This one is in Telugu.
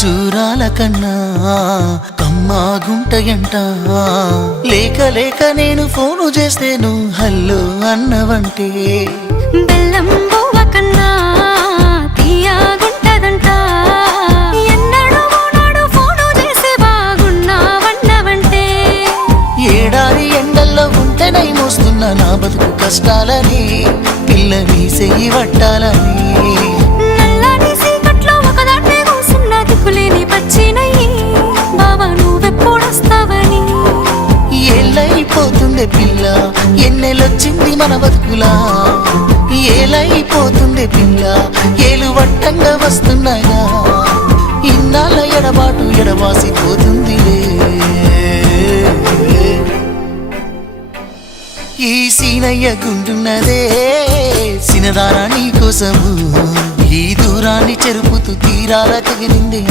ఖర్జూరాల కన్నా కమ్మాగుంటయంట. లేక లేక నేను ఫోను చేస్తే నువ్వు హల్లో అన్నవంటే బెల్లం బువ్వ కన్నా తీయగుంటదంట. ఎన్నడూ నాడు ఫోను చేసే బాగున్నావన్నవంటే ఏడాది ఎండల్లో ఉంటేనై మోస్తున్నా నా బతుకు కష్టాలని పిల్లని చెయ్యి పట్టాలని. నల్లని సీకట్లో ఒకదాన్నే కూసున్న దిక్కులేని పచ్చినయ్యి బావా నువ్వెప్పుడొస్తావని. ఏళ్ళైపోతుండే పిల్ల ఎన్నెలొచ్చింది మన బతుకులా. ఏలైపోతుండే పిల్ల ఏలు వట్టంగా వస్తున్నాయా. ఇన్నాళ్ళ ఎడబాటు ఎడవాసిపోతుందిలే. ఈ సీనయ్య గుండున్నదే సినదారా నీ కోసము. ఈ దూరాన్ని చెరుపుతూ తీరాల తగిలింది.